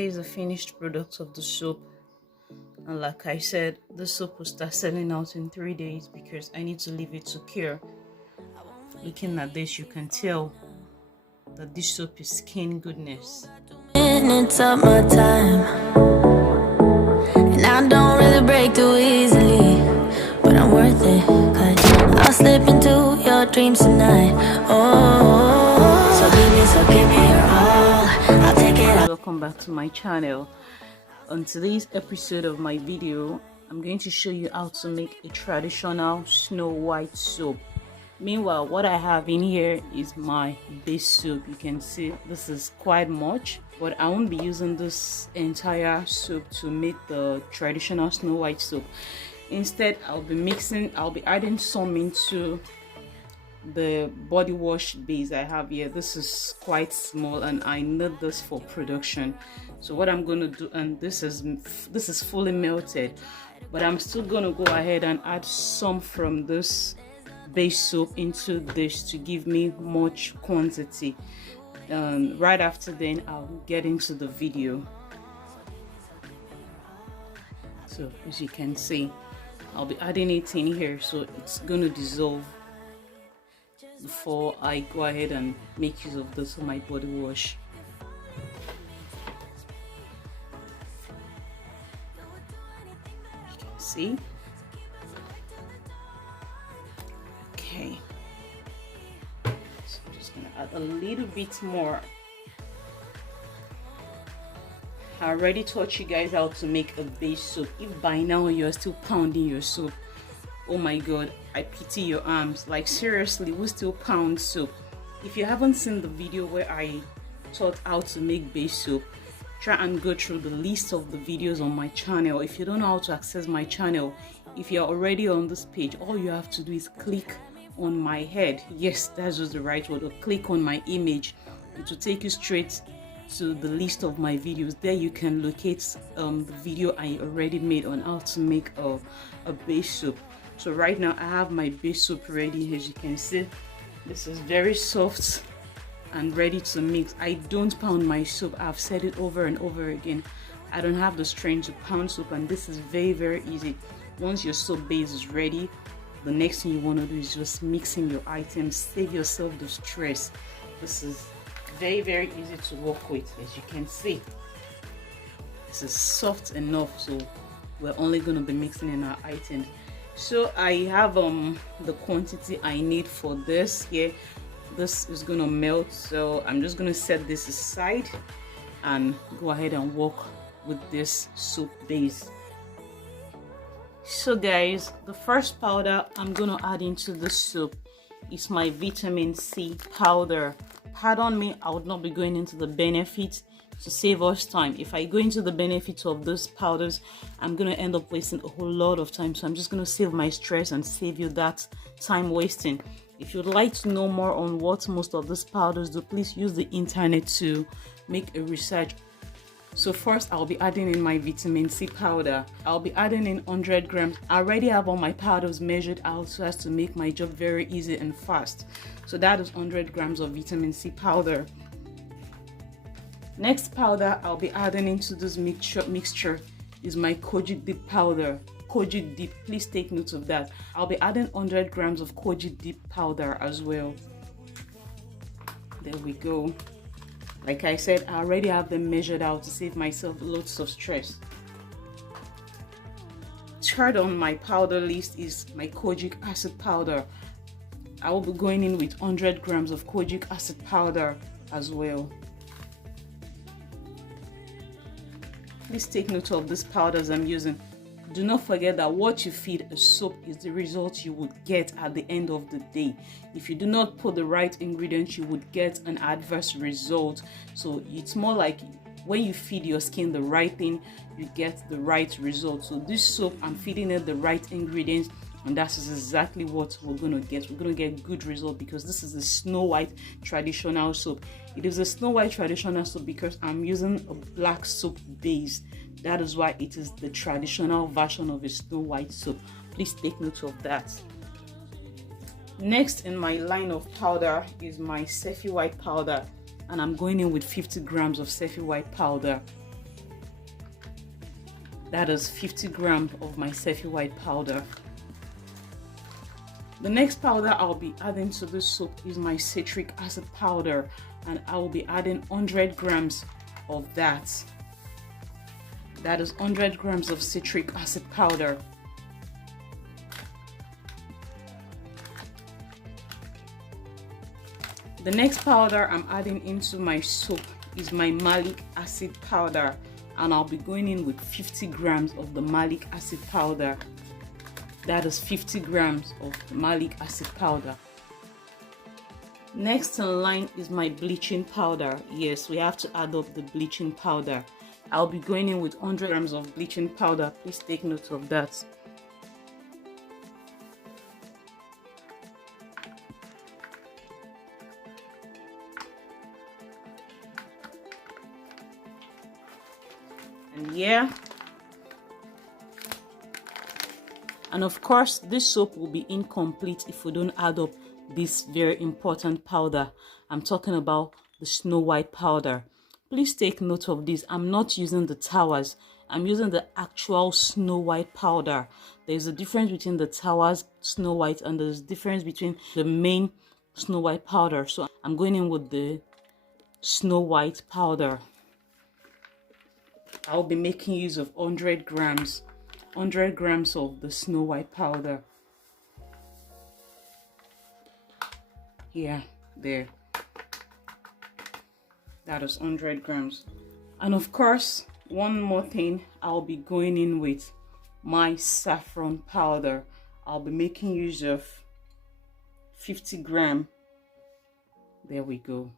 is the finished product of the soap, and like I said, the soap will start selling out in 3 days because I need to leave it to cure. Looking at this, you can tell that this soap is skin goodness. It's up my time, and I don't really break too easily, but I'm worth it, 'cause I'll slip into your dreams tonight. Oh, so give me your all. I'll take it. Welcome back to my channel. On today's episode of my video, I'm going to show you how to make a traditional Snow White soap. Meanwhile, what I have in here is my base soap. You can see this is quite much, but I won't be using this entire soap to make the traditional Snow White soap. Instead, I'll be adding some into the body wash base I have here. This is quite small and I need this for production. So what I'm going to do, and this is fully melted, but I'm still going to go ahead and add some from this base soap into this to give me much quantity. Right after then I'll get into the video. So as you can see, I'll be adding it in here, so it's going to dissolve before I go ahead and make use of this for my body wash. You can see. Okay, so I'm just gonna add a little bit more. I already taught you guys how to make a base soap. If by now you're still pounding your soap, oh my god, I pity your arms. Like seriously, who still pounds soap? If you haven't seen the video where I taught how to make base soap, try and go through the list of the videos on my channel. If you don't know how to access my channel, if you're already on this page, all you have to do is click on my head. Yes, that's just the right word. Or click on my image. It will take you straight to the list of my videos. There you can locate the video I already made on how to make a base soap. So right now I have my base soap ready. As you can see, this is very soft and ready to mix. I don't pound my soap. I've said it over and over again. I don't have the strength to pound soap, and this is very easy. Once your soap base is ready, the next thing you want to do is just mixing your items. Save yourself the stress. This is very easy to work with. As you can see, this is soft enough, so we're only going to be mixing in our items. So I have the quantity I need for this here. This is going to melt, so I'm just going to set this aside and go ahead and work with this soap base. So guys, the first powder I'm going to add into the soap is my vitamin C powder. Pardon me, I would not be going into the benefits to save us time. If I go into the benefits of those powders, I'm going to end up wasting a whole lot of time. So I'm just going to save my stress and save you that time wasting. If you'd like to know more on what most of these powders do, please use the internet to make a research. So first I'll be adding in my vitamin C powder. I'll be adding in 100 grams. I already have all my powders measured out so as to make my job very easy and fast. So that is 100 grams of vitamin C powder. Next powder I'll be adding into this mixture is my Kojic Dip Powder. Kojic Dip, please take note of that. I'll be adding 100 grams of Kojic Dip Powder as well. There we go. Like I said, I already have them measured out to save myself lots of stress. Third on my powder list is my Kojic acid powder. I will be going in with 100 grams of Kojic acid powder as well. Please take note of these powders I'm using. Do not forget that what you feed a soap is the result you would get at the end of the day. If you do not put the right ingredients, you would get an adverse result. So it's more like when you feed your skin the right thing, you get the right result. So this soap, I'm feeding it the right ingredients, and that is exactly what we're going to get. We're going to get good result because this is a Snow White traditional soap. It is a Snow White traditional soap because I'm using a black soap base. That is why it is the traditional version of a Snow White soap. Please take note of that. Next in my line of powder is my Sepi white powder, and I'm going in with 50 grams of Sepi white powder. That is 50 grams of my Sepi white powder. The next powder I'll be adding to this soap is my citric acid powder, and I will be adding 100 grams of that. That is 100 grams of citric acid powder. The next powder I'm adding into my soap is my Malic acid powder, and I'll be going in with 50 grams of the Malic acid powder. That is 50 grams of the Malic acid powder. Next in line is my bleaching powder. Yes, we have to add up the bleaching powder. I'll be going in with 100 grams of bleaching powder. Please take note of that. And yeah, and of course this soap will be incomplete if we don't add up this very important powder. I'm talking about the Snowhite powder. Please take note of this. I'm not using the towers, I'm using the actual Snowhite powder. There's a difference between the towers Snowhite and there's a difference between the main Snowhite powder. So I'm going in with the Snowhite powder. I'll be making use of 100 grams of the Snowhite powder. Yeah, there. That is 100 grams. And of course, one more thing, I'll be going in with my saffron powder. I'll be making use of 50 grams. There we go.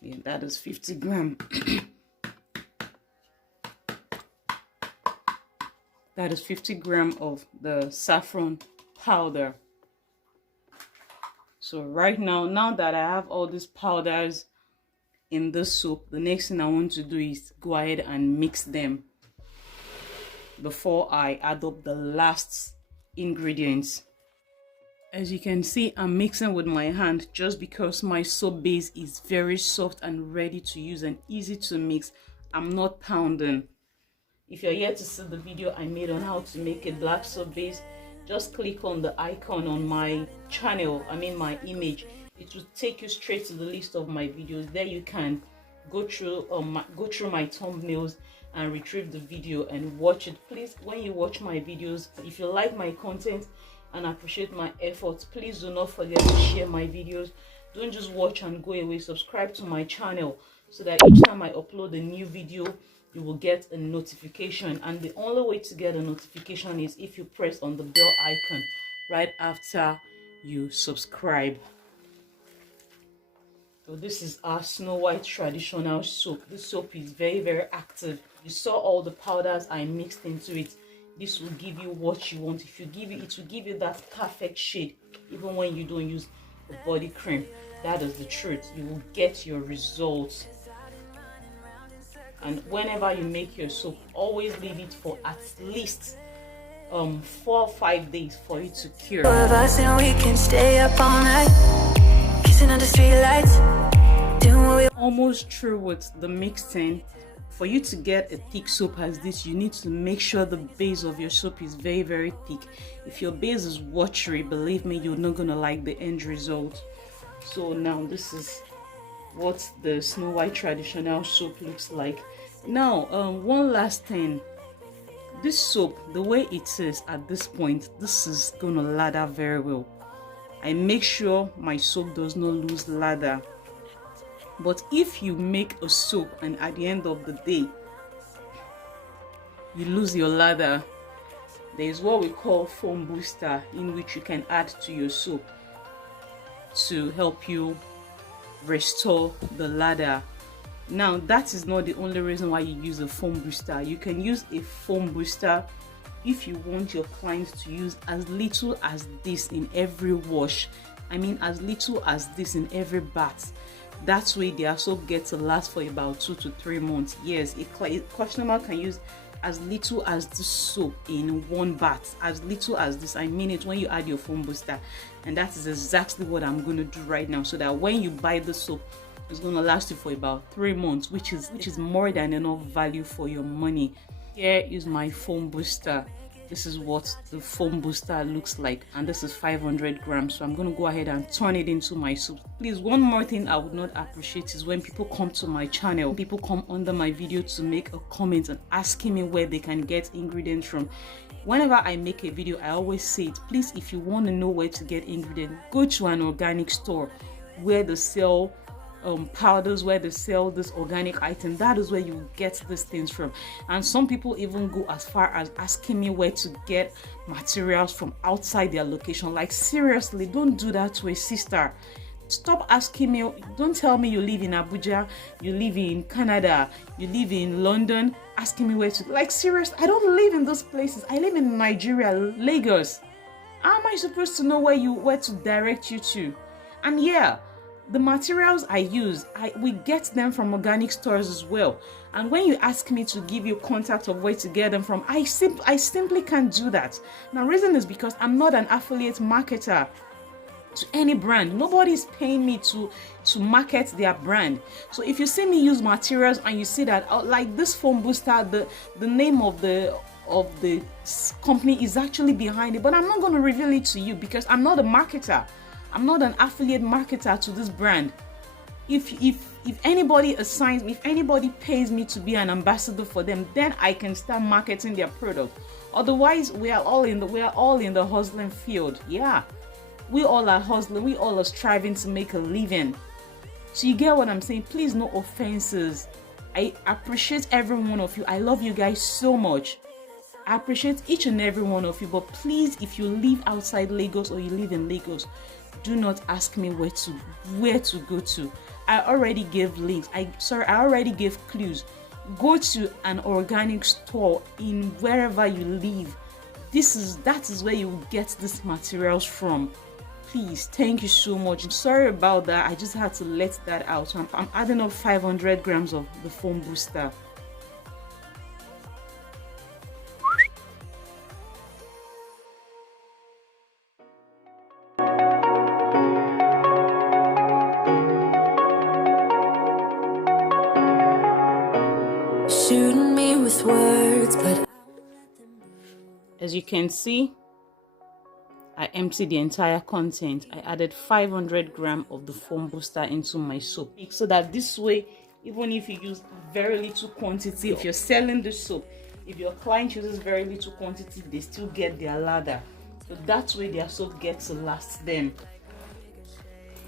Yeah, that is 50 grams. That is 50 grams of the saffron powder. So right now that I have all these powders in this soap, the next thing I want to do is go ahead and mix them before I add up the last ingredients. As you can see, I'm mixing with my hand just because my soap base is very soft and ready to use and easy to mix. I'm not pounding. If you're here to see the video I made on how to make a black soap base, just click on the icon on my channel, my image. It will take you straight to the list of my videos. There you can go through my thumbnails and retrieve the video and watch it. Please, when you watch my videos, if you like my content and appreciate my efforts, please do not forget to share my videos. Don't just watch and go away. Subscribe to my channel so that each time I upload a new video, you will get a notification. And the only way to get a notification is if you press on the bell icon right after you subscribe. So this is our Snowhite traditional soap. This soap is very, very active. You saw all the powders I mixed into it. This will give you what you want. It will give you that perfect shade even when you don't use a body cream. That is the truth. You will get your results. And whenever you make your soap, always leave it for at least 4 or 5 days for it to cure. Two of us and we can stay up all night, kissing under street lights, doing what we almost through with the mixing. For you to get a thick soap as this, you need to make sure the base of your soap is very, very thick. If your base is watery, believe me, you're not gonna like the end result. So now this is what the Snowhite traditional soap looks like. Now one last thing, this soap, the way it is at this point, this is gonna lather very well. I make sure my soap does not lose lather. But if you make a soap and at the end of the day you lose your lather, there is what we call foam booster, in which you can add to your soap to help you restore the lather. Now that is not the only reason why you use a foam booster. You can use a foam booster if you want your clients to use as little as this in every wash. As little as this in every bath. That way their soap gets to last for about 2 to 3 months. Yes, a customer can use as little as this soap in one bath, as little as this. I mean it, when you add your foam booster. And that is exactly what I'm going to do right now, so that when you buy the soap, It's gonna last you for about 3 months, which is more than enough value for your money. Here is my foam booster. This is what the foam booster looks like, and this is 500 grams. So I'm going to go ahead and turn it into my soup. Please, one more thing I would not appreciate is when people come to my channel, people come under my video to make a comment and asking me where they can get ingredients from. Whenever I make a video, I always say it. Please, if you want to know where to get ingredients, go to an organic store where they sell powders, where they sell this organic item. That is where you get these things from. And some people even go as far as asking me where to get materials from outside their location. Like, seriously, don't do that to a sister. Stop asking me. Don't tell me you live in Abuja, you live in Canada, you live in London, asking me where to. Like, serious, I don't live in those places. I live in Nigeria, Lagos. How am I supposed to know where to direct you to? And yeah, the materials I use, we get them from organic stores as well. And when you ask me to give you contact of where to get them from, I simply can't do that. Now, reason is because I'm not an affiliate marketer to any brand. Nobody is paying me to market their brand. So if you see me use materials and you see that, like this foam booster, the name of the company is actually behind it, but I'm not going to reveal it to you because I'm not a marketer. I'm not an affiliate marketer to this brand. If anybody assigns me, if anybody pays me to be an ambassador for them, then I can start marketing their product. Otherwise, we are all in the hustling field. Yeah, we all are hustling. We all are striving to make a living. So you get what I'm saying? Please, no offenses. I appreciate every one of you. I love you guys so much. I appreciate each and every one of you. But please, if you live outside Lagos or you live in Lagos, do not ask me where to go to. I already gave links. I already gave clues. Go to an organic store in wherever you live. That is where you will get these materials from. Please, thank you so much. I'm sorry about that. I just had to let that out. So I'm adding up 500 grams of the foam booster. Shooting me with words, but as you can see, I emptied the entire content. I added 500 grams of the foam booster into my soap, so that this way, even if you use very little quantity, if you're selling the soap, if your client uses very little quantity, they still get their ladder. So that way their soap gets to last them.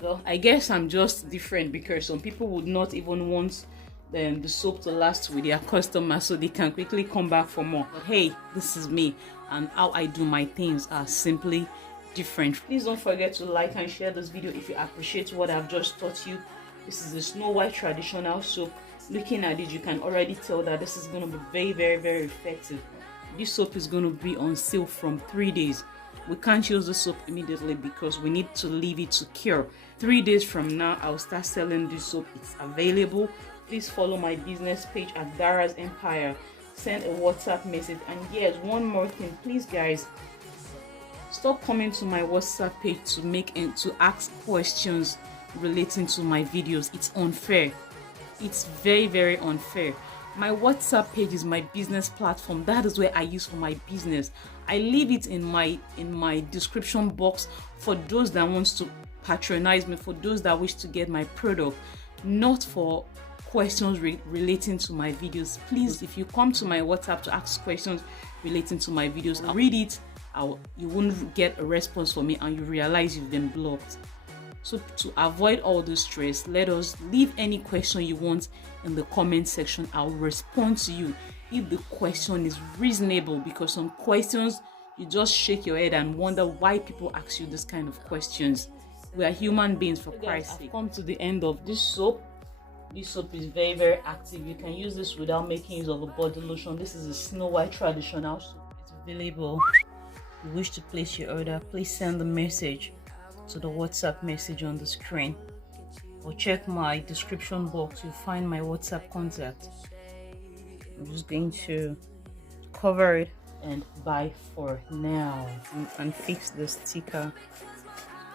Well, I guess I'm just different because some people would not even want the soap to last with their customers so they can quickly come back for more. But hey, this is me, and how I do my things are simply different. Please don't forget to like and share this video if you appreciate what I've just taught you. This is the Snowhite traditional soap. Looking at it, you can already tell that this is going to be very, very, very effective. This soap is going to be on sale from 3 days. We can't use the soap immediately because we need to leave it to cure. 3 days from now, I'll start selling this soap. It's available. Please follow my business page at Dharahsempire. Send a WhatsApp message. And yes, one more thing, please guys, stop coming to my WhatsApp page to ask questions relating to my videos. It's unfair. It's very, very unfair. My WhatsApp page is my business platform. That is where I use for my business. I leave it in my description box for those that wants to patronize me, for those that wish to get my product, not for questions relating to my videos. Please, if you come to my WhatsApp to ask questions relating to my videos, I'll read it. You won't get a response from me and you realize you've been blocked. So to avoid all the stress, let us leave any question you want in the comment section. I'll respond to you if the question is reasonable, because some questions you just shake your head and wonder why people ask you this kind of questions. We are human beings, for Christ's sake. I've come to the end of this soap. This soap is very, very active. You can use this without making use of a body lotion. This is a Snowhite traditional soap. It's available. If you wish to place your order, please send the message to the WhatsApp message on the screen, or check my description box. You'll find my WhatsApp contact. I'm just going to cover it and bye for now. You can fix the sticker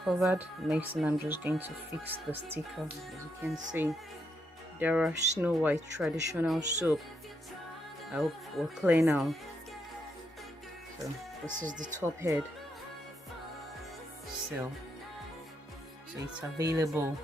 covered. Next thing, I'm just going to fix the sticker. As you can see, there are Snowhite traditional soap. I hope we're clear now. So this is the top head. So it's available